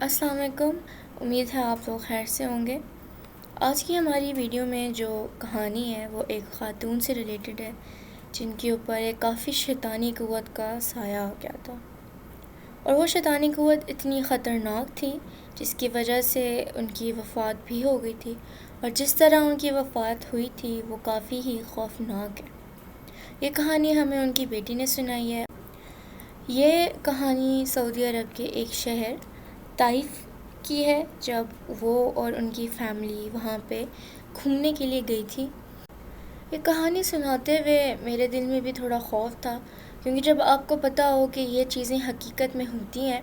السلام علیکم۔ امید ہے آپ لوگ خیر سے ہوں گے۔ آج کی ہماری ویڈیو میں جو کہانی ہے وہ ایک خاتون سے ریلیٹڈ ہے جن کے اوپر ایک کافی شیطانی قوت کا سایہ آ گیا تھا، اور وہ شیطانی قوت اتنی خطرناک تھی جس کی وجہ سے ان کی وفات بھی ہو گئی تھی، اور جس طرح ان کی وفات ہوئی تھی وہ کافی ہی خوفناک ہے۔ یہ کہانی ہمیں ان کی بیٹی نے سنائی ہے۔ یہ کہانی سعودی عرب کے ایک شہر طائف کی ہے، جب وہ اور ان کی فیملی وہاں پہ گھومنے کے لیے گئی تھی۔ یہ کہانی سناتے ہوئے میرے دل میں بھی تھوڑا خوف تھا، کیونکہ جب آپ کو پتہ ہو کہ یہ چیزیں حقیقت میں ہوتی ہیں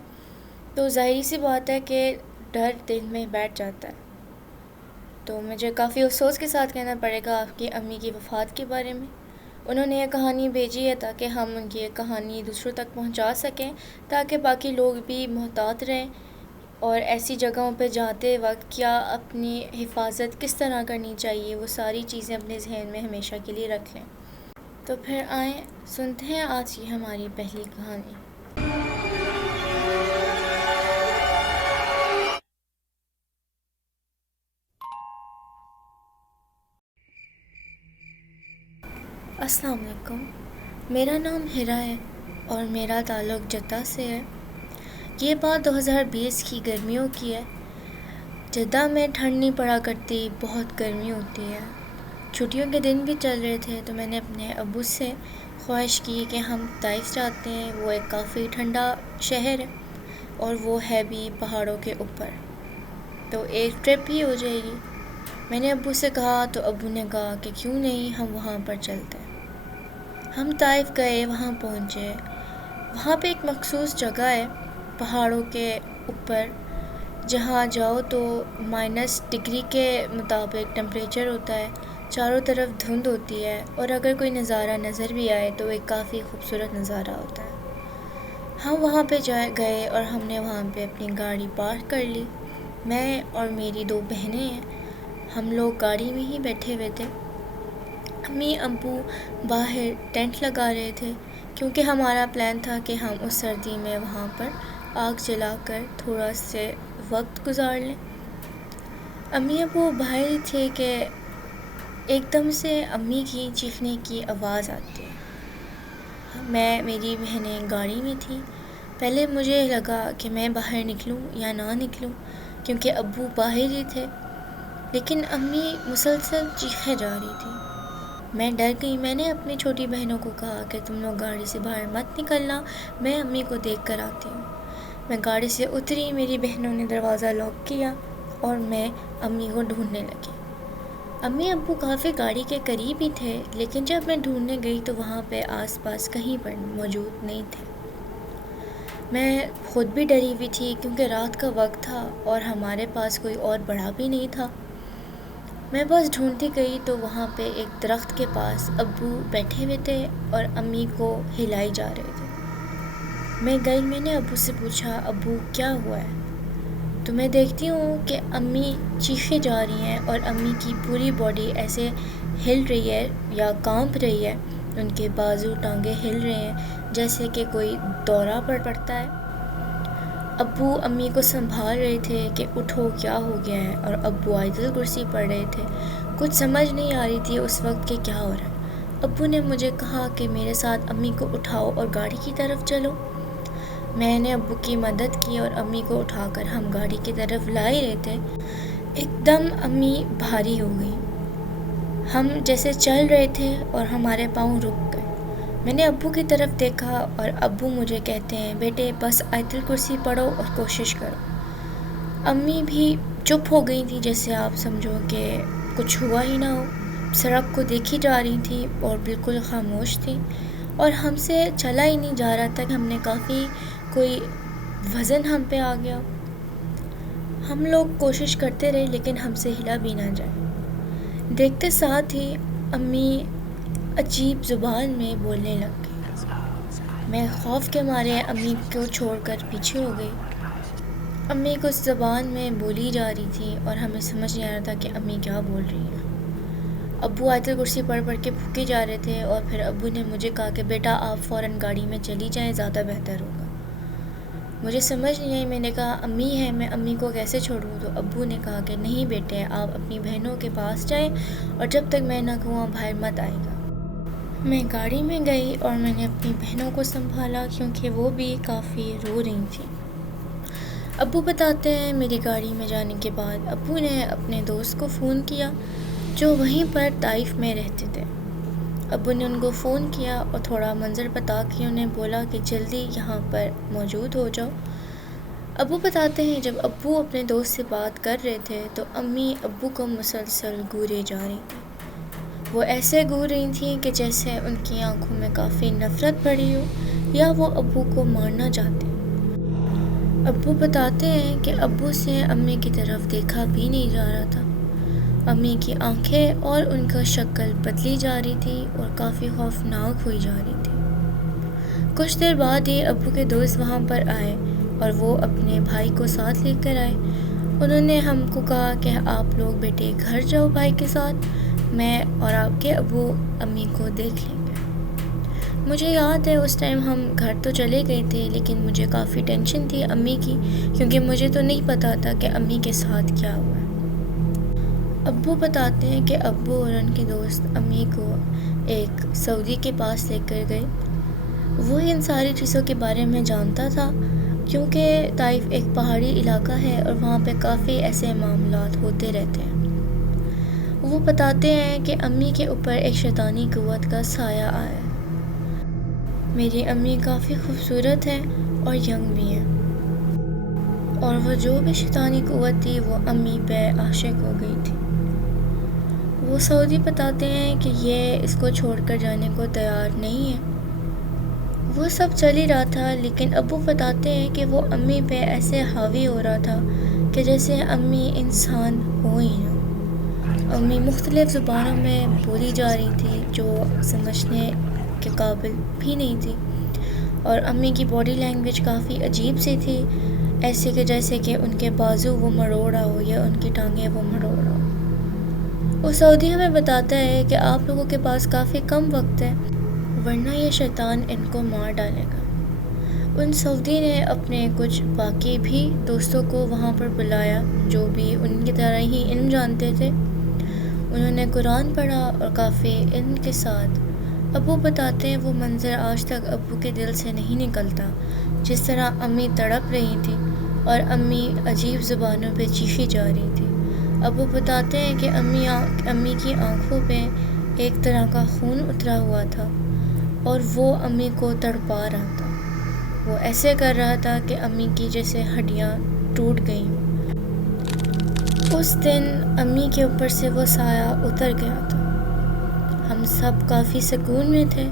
تو ظاہری سی بات ہے کہ ڈر دل میں بیٹھ جاتا ہے۔ تو مجھے کافی افسوس کے ساتھ کہنا پڑے گا آپ کی امی کی وفات کے بارے میں۔ انہوں نے یہ کہانی بھیجی ہے تاکہ ہم ان کی یہ کہانی دوسروں تک پہنچا سکیں، تاکہ باقی لوگ بھی محتاط رہیں اور ایسی جگہوں پہ جاتے وقت کیا اپنی حفاظت کس طرح کرنی چاہیے، وہ ساری چیزیں اپنے ذہن میں ہمیشہ کے لیے رکھ لیں۔ تو پھر آئیں سنتے ہیں آج کی ہماری پہلی کہانی۔ السلام علیکم، میرا نام ہیرا ہے اور میرا تعلق جدہ سے ہے۔ یہ بات 2020 کی گرمیوں کی ہے۔ جدہ میں ٹھنڈ نہیں پڑا کرتی، بہت گرمی ہوتی ہے۔ چھٹیوں کے دن بھی چل رہے تھے تو میں نے اپنے ابو سے خواہش کی کہ ہم طائف جاتے ہیں، وہ ایک کافی ٹھنڈا شہر ہے اور وہ ہے بھی پہاڑوں کے اوپر، تو ایک ٹرپ ہی ہو جائے گی۔ میں نے ابو سے کہا تو ابو نے کہا کہ کیوں نہیں، ہم وہاں پر چلتے ہیں۔ ہم طائف گئے، وہاں پہنچے۔ وہاں پہ ایک مخصوص جگہ ہے پہاڑوں کے اوپر، جہاں جاؤ تو -ڈگری کے مطابق ٹمپریچر ہوتا ہے، چاروں طرف دھند ہوتی ہے، اور اگر کوئی نظارہ نظر بھی آئے تو ایک کافی خوبصورت نظارہ ہوتا ہے۔ ہم وہاں پہ گئے اور ہم نے وہاں پہ اپنی گاڑی پارک کر لی۔ میں اور میری 2 بہنیں ہیں، ہم لوگ گاڑی میں ہی بیٹھے ہوئے تھے۔ امی ابو باہر ٹینٹ لگا رہے تھے، کیونکہ ہمارا پلان تھا کہ ہم اس سردی میں وہاں پر آگ جلا کر تھوڑا سے وقت گزار لیں۔ امی ابو باہر ہی تھے کہ ایک دم سے امی کی چیخنے کی آواز آتی ہے۔ میری بہنیں گاڑی میں تھیں۔ پہلے مجھے لگا کہ میں باہر نکلوں یا نہ نکلوں، کیونکہ ابو باہر ہی تھے، لیکن امی مسلسل چیخے جا رہی تھی۔ میں ڈر گئی۔ میں نے اپنی چھوٹی بہنوں کو کہا کہ تم لوگ گاڑی سے باہر مت نکلنا، میں امی کو دیکھ کر آتی ہوں۔ میں گاڑی سے اتری، میری بہنوں نے دروازہ لاک کیا اور میں امی کو ڈھونڈنے لگی۔ امی ابو کافی گاڑی کے قریب ہی تھے، لیکن جب میں ڈھونڈنے گئی تو وہاں پہ آس پاس کہیں پر موجود نہیں تھے۔ میں خود بھی ڈری ہوئی تھی، کیونکہ رات کا وقت تھا اور ہمارے پاس کوئی اور بڑا بھی نہیں تھا۔ میں بس ڈھونڈتی گئی تو وہاں پہ ایک درخت کے پاس ابو بیٹھے ہوئے تھے اور امی کو ہلائی جا رہے تھے۔ میں گئی، میں نے ابو سے پوچھا ابو کیا ہوا ہے؟ تو میں دیکھتی ہوں کہ امی چیخے جا رہی ہیں اور امی کی پوری باڈی ایسے ہل رہی ہے یا کانپ رہی ہے، ان کے بازو ٹانگیں ہل رہے ہیں جیسے کہ کوئی دورہ پڑتا ہے۔ ابو امی کو سنبھال رہے تھے کہ اٹھو کیا ہو گیا ہے، اور ابو آیت الکرسی پڑھ رہے تھے۔ کچھ سمجھ نہیں آ رہی تھی اس وقت کہ کیا ہو رہا ہے۔ ابو نے مجھے کہا کہ میرے ساتھ امی کو اٹھاؤ اور گاڑی کی طرف چلو۔ میں نے ابو کی مدد کی اور امی کو اٹھا کر ہم گاڑی کی طرف لا ہی رہے تھے، ایک دم امی بھاری ہو گئی۔ ہم جیسے چل رہے تھے اور ہمارے پاؤں رک گئے۔ میں نے ابو کی طرف دیکھا اور ابو مجھے کہتے ہیں بیٹے بس آیت الکرسی پڑھو اور کوشش کرو۔ امی بھی چپ ہو گئی تھی، جیسے آپ سمجھو کہ کچھ ہوا ہی نہ ہو، سڑک کو دیکھی جا رہی تھی اور بالکل خاموش تھی، اور ہم سے چلا ہی نہیں جا رہا تھا کہ ہم نے کافی کوئی وزن ہم پہ آ گیا۔ ہم لوگ کوشش کرتے رہے لیکن ہم سے ہلا بھی نہ جائے۔ دیکھتے ساتھ ہی امی عجیب زبان میں بولنے لگ گئی۔ میں خوف کے مارے امی کو چھوڑ کر پیچھے ہو گئی۔ امی کچھ زبان میں بولی جا رہی تھی اور ہمیں سمجھ نہیں آ رہا تھا کہ امی کیا بول رہی ہیں۔ ابو آیت الکرسی پڑھ کے پھونکے جا رہے تھے، اور پھر ابو نے مجھے کہا کہ بیٹا آپ فوراً گاڑی میں چلی جائیں، زیادہ بہتر ہوگا۔ مجھے سمجھ نہیں آئی، میں نے کہا امی ہے، میں امی کو کیسے چھوڑوں؟ تو ابو نے کہا کہ نہیں بیٹے، آپ اپنی بہنوں کے پاس جائیں اور جب تک میں نہ کہوں باہر مت آئے گا۔ میں گاڑی میں گئی اور میں نے اپنی بہنوں کو سنبھالا کیونکہ وہ بھی کافی رو رہی تھیں۔ ابو بتاتے ہیں میری گاڑی میں جانے کے بعد ابو نے اپنے دوست کو فون کیا جو وہیں پر طائف میں رہتے تھے۔ ابو نے ان کو فون کیا اور تھوڑا منظر بتا کے انہیں بولا کہ جلدی یہاں پر موجود ہو جاؤ۔ ابو بتاتے ہیں جب ابو اپنے دوست سے بات کر رہے تھے تو امی ابو کو مسلسل گورے جا رہی تھیں۔ وہ ایسے گور رہی تھیں کہ جیسے ان کی آنکھوں میں کافی نفرت بھری ہو یا وہ ابو کو مارنا چاہتے ہیں۔ ابو بتاتے ہیں کہ ابو سے امی کی طرف دیکھا بھی نہیں جا رہا تھا۔ امی کی آنکھیں اور ان کا شکل بدلی جا رہی تھی اور کافی خوفناک ہوئی جا رہی تھی۔ کچھ دیر بعد ہی ابو کے دوست وہاں پر آئے اور وہ اپنے بھائی کو ساتھ لے کر آئے۔ انہوں نے ہم کو کہا کہ آپ لوگ بیٹے گھر جاؤ بھائی کے ساتھ، میں اور آپ کے ابو امی کو دیکھ لیں گے۔ مجھے یاد ہے اس ٹائم ہم گھر تو چلے گئے تھے لیکن مجھے کافی ٹینشن تھی امی کی، کیونکہ مجھے تو نہیں پتا تھا کہ امی کے ساتھ کیا ہوا ہے۔ ابو بتاتے ہیں کہ ابو اور ان کے دوست امی کو ایک سعودی کے پاس لے کر گئے۔ وہ ان ساری چیزوں کے بارے میں جانتا تھا کیونکہ طائف ایک پہاڑی علاقہ ہے اور وہاں پہ کافی ایسے معاملات ہوتے رہتے ہیں۔ وہ بتاتے ہیں کہ امی کے اوپر ایک شیطانی قوت کا سایہ آیا ہے۔ میری امی کافی خوبصورت ہیں اور ینگ بھی ہیں، اور وہ جو بھی شیطانی قوت تھی وہ امی پہ عاشق ہو گئی تھی۔ وہ سعودی بتاتے ہیں کہ یہ اس کو چھوڑ کر جانے کو تیار نہیں ہے۔ وہ سب چل ہی رہا تھا لیکن ابو بتاتے ہیں کہ وہ امی پہ ایسے حاوی ہو رہا تھا کہ جیسے امی انسان ہو ہی نہ۔ امی مختلف زبانوں میں بولی جا رہی تھی جو سمجھنے کے قابل بھی نہیں تھی، اور امی کی باڈی لینگویج کافی عجیب سی تھی، ایسے کہ جیسے کہ ان کے بازو وہ مروڑا ہو یا ان کی ٹانگیں وہ مروڑا ہو۔ وہ سعودی ہمیں بتاتا ہے کہ آپ لوگوں کے پاس کافی کم وقت ہے ورنہ یہ شیطان ان کو مار ڈالے گا۔ ان سعودی نے اپنے کچھ باقی بھی دوستوں کو وہاں پر بلایا جو بھی ان کی طرح ہی علم جانتے تھے۔ انہوں نے قرآن پڑھا اور کافی علم کے ساتھ۔ ابو بتاتے ہیں وہ منظر آج تک ابو کے دل سے نہیں نکلتا، جس طرح امی تڑپ رہی تھی اور امی عجیب زبانوں پہ چیخی جا رہی تھی۔ ابو بتاتے ہیں کہ امی کی آنکھوں پہ ایک طرح کا خون اترا ہوا تھا اور وہ امی کو تڑپا رہا تھا۔ وہ ایسے کر رہا تھا کہ امی کی جیسے ہڈیاں ٹوٹ گئیں ہوں۔ اس دن امی کے اوپر سے وہ سایہ اتر گیا تھا۔ ہم سب کافی سکون میں تھے۔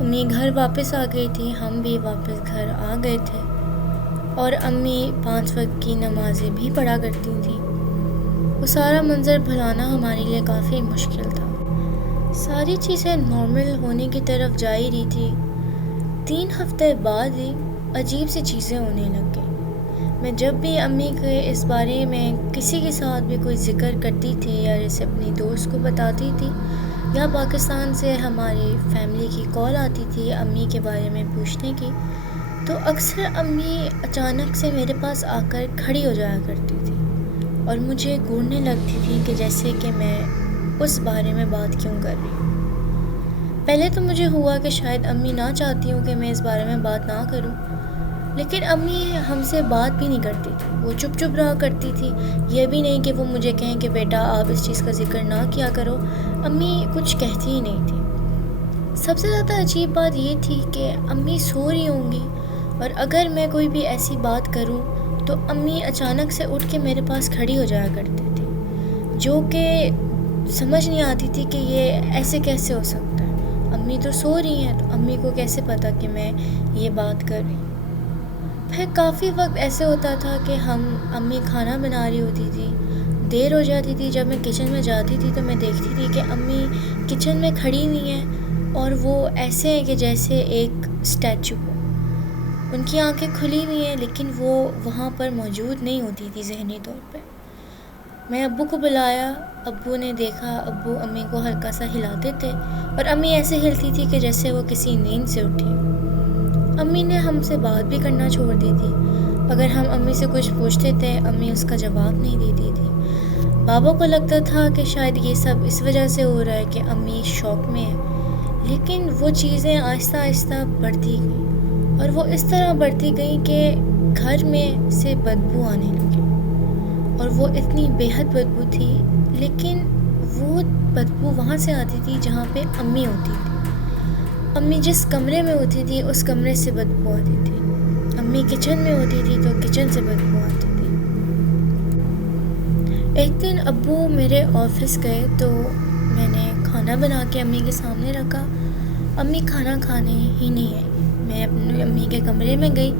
امی گھر واپس آ گئی تھی، ہم بھی واپس گھر آ گئے تھے، اور امی 5 وقت کی نمازیں بھی پڑھا کرتی تھیں۔ وہ سارا منظر بھلانا ہمارے لیے کافی مشکل تھا۔ ساری چیزیں نارمل ہونے کی طرف جا ہی رہی تھی۔ 3 ہفتے بعد ہی عجیب سی چیزیں ہونے لگ گئیں۔ میں جب بھی امی کے اس بارے میں کسی کے ساتھ بھی کوئی ذکر کرتی تھی یا جیسے اپنی دوست کو بتاتی تھی، یا پاکستان سے ہماری فیملی کی کال آتی تھی امی کے بارے میں پوچھنے کی، تو اکثر امی اچانک سے میرے پاس آ کر کھڑی ہو جایا کرتی تھی اور مجھے گھورنے لگتی تھی کہ جیسے کہ میں اس بارے میں بات کیوں کر رہی ہوں۔ پہلے تو مجھے ہوا کہ شاید امی نہ چاہتی ہوں کہ میں اس بارے میں بات نہ کروں، لیکن امی ہم سے بات بھی نہیں کرتی تھی، وہ چپ چپ رہا کرتی تھی۔ یہ بھی نہیں کہ وہ مجھے کہیں کہ بیٹا آپ اس چیز کا ذکر نہ کیا کرو، امی کچھ کہتی ہی نہیں تھی۔ سب سے زیادہ عجیب بات یہ تھی کہ امی سو رہی ہوں گی اور اگر میں کوئی بھی ایسی بات کروں تو امی اچانک سے اٹھ کے میرے پاس کھڑی ہو جایا کرتی تھی، جو کہ سمجھ نہیں آتی تھی کہ یہ ایسے کیسے ہو سکتا ہے۔ امی تو سو رہی ہیں تو امی کو کیسے پتہ کہ میں یہ بات کر رہی ہوں۔ پھر کافی وقت ایسے ہوتا تھا کہ امی کھانا بنا رہی ہوتی تھی، دیر ہو جاتی تھی، جب میں کچن میں جاتی تھی تو میں دیکھتی تھی کہ امی کچن میں کھڑی ہوئی ہیں اور وہ ایسے ہیں کہ جیسے ایک اسٹیچو ہو۔ ان کی آنکھیں کھلی ہوئی ہیں لیکن وہ وہاں پر موجود نہیں ہوتی تھی ذہنی طور پہ۔ میں ابو کو بلایا، ابو نے دیکھا، ابو امی کو ہلکا سا ہلاتے تھے اور امی ایسے ہلتی تھی کہ جیسے وہ کسی نیند سے اٹھی۔ امی نے ہم سے بات بھی کرنا چھوڑ دی تھی۔ اگر ہم امی سے کچھ پوچھتے تھے امی اس کا جواب نہیں دیتی تھی۔ بابا کو لگتا تھا کہ شاید یہ سب اس وجہ سے ہو رہا ہے کہ امی شوق میں ہے، لیکن وہ چیزیں آہستہ آہستہ بڑھتی گئیں، اور وہ اس طرح بڑھتی گئیں کہ گھر میں سے بدبو آنے لگی، اور وہ اتنی بے حد بدبو تھی، لیکن وہ بدبو وہاں سے آتی تھی جہاں پہ امی ہوتی تھی۔ امی جس کمرے میں ہوتی تھی اس کمرے سے بدبو آتی تھی، امی کچن میں ہوتی تھی تو کچن سے بدبو آتی تھی۔ ایک دن ابو میرے آفس گئے تو میں نے کھانا بنا کے امی کے سامنے رکھا، امی کھانا کھانے ہی نہیں آئی۔ میں اپنی امی کے کمرے میں گئی،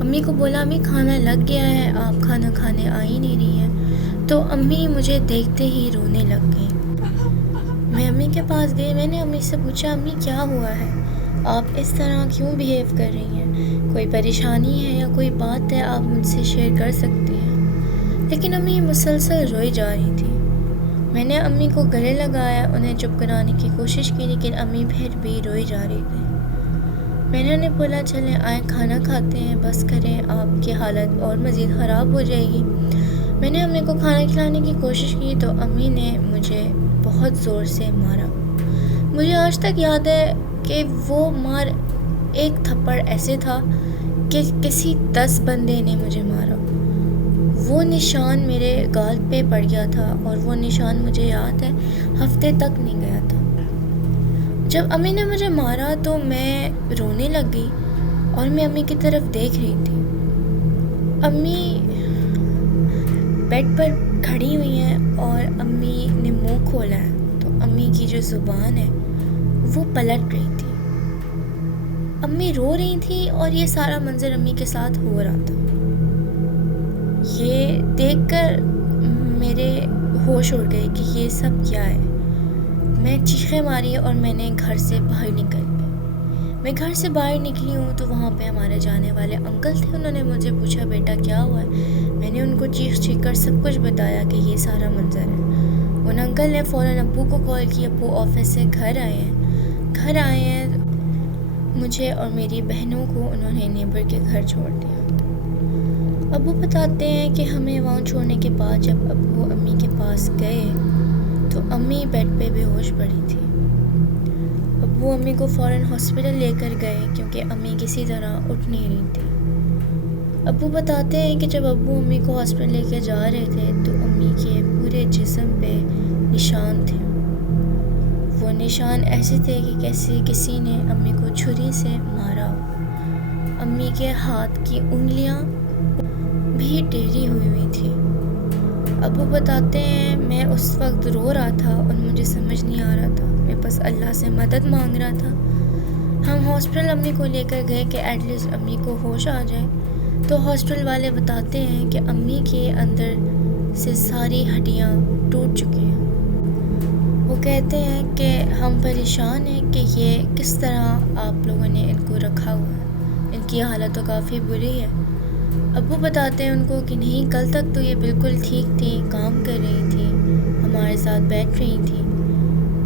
امی کو بولا امی کھانا لگ گیا ہے، آپ کھانا کھانے آ ہی نہیں رہی ہیں، تو امی مجھے دیکھتے ہی رونے لگ گئیں۔ میں امی کے پاس گئی، میں نے امی سے پوچھا امی کیا ہوا ہے، آپ اس طرح کیوں بیہیو کر رہی ہیں، کوئی پریشانی ہے یا کوئی بات ہے آپ مجھ سے شیئر کر سکتی ہیں؟ لیکن امی مسلسل روئی جا رہی تھی۔ میں نے امی کو گلے لگایا، انہیں چپ کرانے کی کوشش کی، لیکن امی پھر بھی روئی جا رہی تھی۔ میں نے انہیں بولا چلیں آئیں کھانا کھاتے ہیں، بس کریں، آپ کی حالت اور مزید خراب ہو جائے گی۔ میں نے امی کو کھانا کھلانے کی کوشش کی تو امی نے مجھے بہت زور سے مارا۔ مجھے آج تک یاد ہے کہ وہ مار ایک تھپڑ ایسے تھا کہ کسی 10 بندے نے مجھے مارا۔ وہ نشان میرے گال پہ پڑ گیا تھا اور وہ نشان مجھے یاد ہے ہفتے تک نہیں گیا تھا۔ جب امی نے مجھے مارا تو میں رونے لگ گئی اور میں امی کی طرف دیکھ رہی تھی۔ امی بیڈ پر کھڑی ہوئی ہیں اور امی نے منہ کھولا ہے تو امی کی جو زبان ہے وہ پلٹ رہی تھی۔ امی رو رہی تھی اور یہ سارا منظر امی کے ساتھ ہو رہا تھا۔ یہ دیکھ کر میرے ہوش اڑ گئے کہ یہ سب کیا ہے۔ میں چیخیں ماری اور میں نے گھر سے باہر نکل گئی۔ میں گھر سے باہر نکلی ہوں تو وہاں پہ ہمارے جانے والے انکل تھے، انہوں نے مجھے پوچھا بیٹا کیا ہوا ہے؟ میں نے ان کو چیخ کر سب کچھ بتایا کہ یہ سارا منظر ہے۔ ان انکل نے فوراً ابو کو کال کی، ابو آفس سے گھر آئے ہیں مجھے اور میری بہنوں کو انہوں نے نیبر کے گھر چھوڑ دیا۔ ابو بتاتے ہیں کہ ہمیں وہاں چھوڑنے کے بعد جب ابو امی کے پاس گئے تو امی بیڈ پہ بے ہوش پڑی تھی۔ ابو امی کو فوراً ہاسپٹل لے کر گئے کیونکہ امی کسی طرح اٹھ نہیں رہی تھی۔ ابو بتاتے ہیں کہ جب ابو امی کو ہاسپٹل لے کے جا رہے تھے تو امی کے پورے جسم پہ نشان تھے۔ وہ نشان ایسے تھے کہ کیسے کسی نے امی کو چھری سے مارا۔ امی کے ہاتھ کی انگلیاں بھی ٹیڑھی ہوئی تھی۔ ابو بتاتے ہیں میں اس وقت رو رہا تھا اور مجھے سمجھ نہیں آ رہا تھا، میں بس اللہ سے مدد مانگ رہا تھا۔ ہم ہاسپٹل امی کو لے کر گئے کہ ایٹ لیسٹ امی کو ہوش آ جائے، تو ہاسپٹل والے بتاتے ہیں کہ امی کے اندر سے ساری ہڈیاں ٹوٹ چکی ہیں۔ وہ کہتے ہیں کہ ہم پریشان ہیں کہ یہ کس طرح آپ لوگوں نے ان کو رکھا ہوا ہے، ان کی حالت تو کافی بری ہے۔ ابو بتاتے ہیں ان کو کہ نہیں کل تک تو یہ بالکل ٹھیک تھی، کام کر رہی تھی، ہمارے ساتھ بیٹھ رہی تھی۔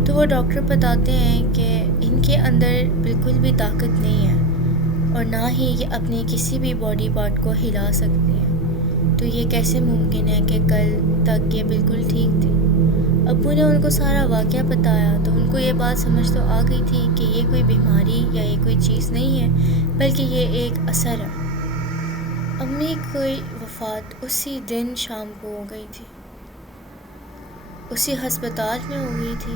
تو وہ ڈاکٹر بتاتے ہیں کہ ان کے اندر بالکل بھی طاقت نہیں ہے اور نہ ہی یہ اپنے کسی بھی باڈی پارٹ کو ہلا سکتی ہیں، تو یہ کیسے ممکن ہے کہ کل تک یہ بالکل ٹھیک تھی۔ ابو نے ان کو سارا واقعہ بتایا تو ان کو یہ بات سمجھ تو آ گئی تھی کہ یہ کوئی بیماری یا یہ کوئی چیز نہیں ہے بلکہ یہ ایک اثر ہے۔ امی کی وفات اسی دن شام کو ہو گئی تھی، اسی ہسپتال میں ہو گئی تھی،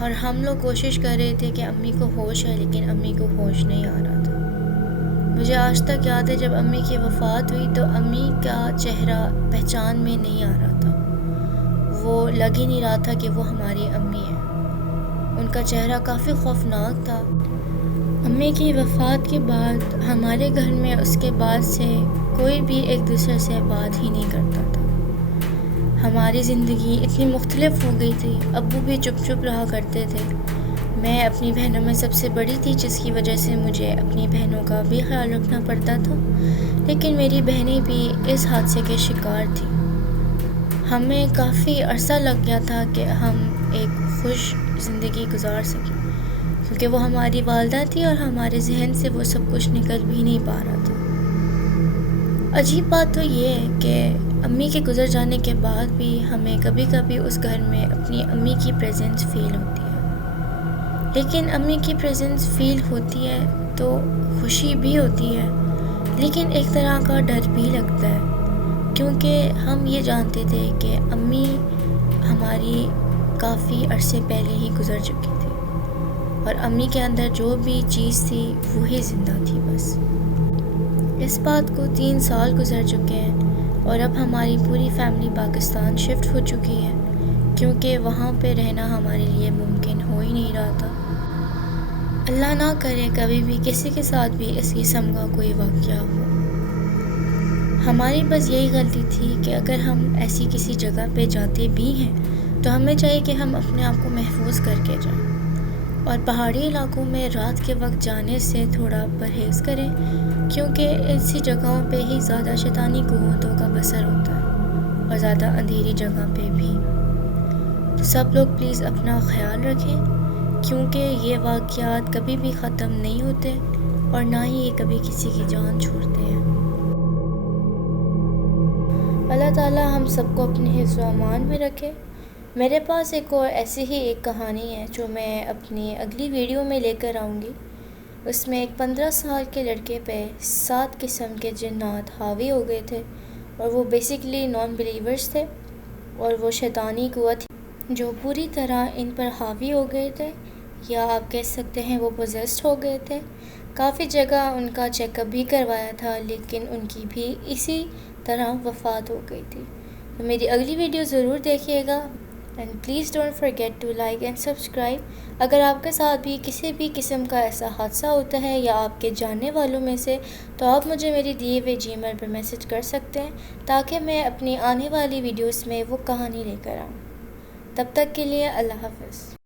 اور ہم لوگ کوشش کر رہے تھے کہ امی کو ہوش ہے لیکن امی کو ہوش نہیں آ رہا تھا۔ مجھے آج تک یاد ہے جب امی کی وفات ہوئی تو امی کا چہرہ پہچان میں نہیں آ رہا تھا، وہ لگ ہی نہیں رہا تھا کہ وہ ہماری امی ہے۔ ان کا چہرہ کافی خوفناک تھا۔ امی کی وفات کے بعد ہمارے گھر میں اس کے بعد سے کوئی بھی ایک دوسرے سے بات ہی نہیں کرتا تھا۔ ہماری زندگی اتنی مختلف ہو گئی تھی، ابو بھی چپ چپ رہا کرتے تھے۔ میں اپنی بہنوں میں سب سے بڑی تھی جس کی وجہ سے مجھے اپنی بہنوں کا بھی خیال رکھنا پڑتا تھا، لیکن میری بہنیں بھی اس حادثے کے شکار تھیں۔ ہمیں کافی عرصہ لگ گیا تھا کہ ہم ایک خوش زندگی گزار سکیں، کیونکہ وہ ہماری والدہ تھی اور ہمارے ذہن سے وہ سب کچھ نکل بھی نہیں پا رہا تھا۔ عجیب بات تو یہ ہے کہ امی کے گزر جانے کے بعد بھی ہمیں کبھی کبھی اس گھر میں اپنی امی کی پریزنس فیل ہوتی ہے، لیکن امی کی پریزنس فیل ہوتی ہے تو خوشی بھی ہوتی ہے، لیکن ایک طرح کا ڈر بھی لگتا ہے، کیونکہ ہم یہ جانتے تھے کہ امی ہماری کافی عرصے پہلے ہی گزر چکی تھی اور امی کے اندر جو بھی چیز تھی وہی زندہ تھی بس۔ اس بات کو 3 سال گزر چکے ہیں اور اب ہماری پوری فیملی پاکستان شفٹ ہو چکی ہے، کیونکہ وہاں پہ رہنا ہمارے لیے ممکن ہو ہی نہیں رہا تھا۔ اللہ نہ کرے کبھی بھی کسی کے ساتھ بھی اس قسم کا کوئی واقعہ ہو۔ ہماری بس یہی غلطی تھی کہ اگر ہم ایسی کسی جگہ پہ جاتے بھی ہیں تو ہمیں چاہیے کہ ہم اپنے آپ کو محفوظ کر کے جائیں، اور پہاڑی علاقوں میں رات کے وقت جانے سے تھوڑا پرہیز کریں، کیونکہ ایسی جگہوں پہ ہی زیادہ شیطانی قوتوں کا بسر ہوتا ہے اور زیادہ اندھیری جگہ پہ بھی۔ تو سب لوگ پلیز اپنا خیال رکھیں، کیونکہ یہ واقعات کبھی بھی ختم نہیں ہوتے اور نہ ہی یہ کبھی کسی کی جان چھوڑتے ہیں۔ اللہ تعالیٰ ہم سب کو اپنے حفظ و امان میں رکھے۔ میرے پاس ایک اور ایسی ہی ایک کہانی ہے جو میں اپنی اگلی ویڈیو میں لے کر آؤں گی۔ اس میں ایک 15 سال کے لڑکے پہ 7 قسم کے جنات حاوی ہو گئے تھے، اور وہ بیسیکلی نان بلیورز تھے، اور وہ شیطانی قوت جو پوری طرح ان پر حاوی ہو گئے تھے، یا آپ کہہ سکتے ہیں وہ پوزیسڈ ہو گئے تھے۔ کافی جگہ ان کا چیک اپ بھی کروایا تھا، لیکن ان کی بھی اسی طرح وفات ہو گئی تھی۔ تو میری اگلی ویڈیو ضرور دیکھیے گا، and please don't forget to like and subscribe. اگر آپ کے ساتھ بھی کسی بھی قسم کا ایسا حادثہ ہوتا ہے یا آپ کے جاننے والوں میں سے، تو آپ مجھے میری دیے ہوئے جی میل پر میسج کر سکتے ہیں، تاکہ میں اپنی آنے والی ویڈیوز میں وہ کہانی لے کر آؤں۔ تب تک کے لیے اللہ حافظ۔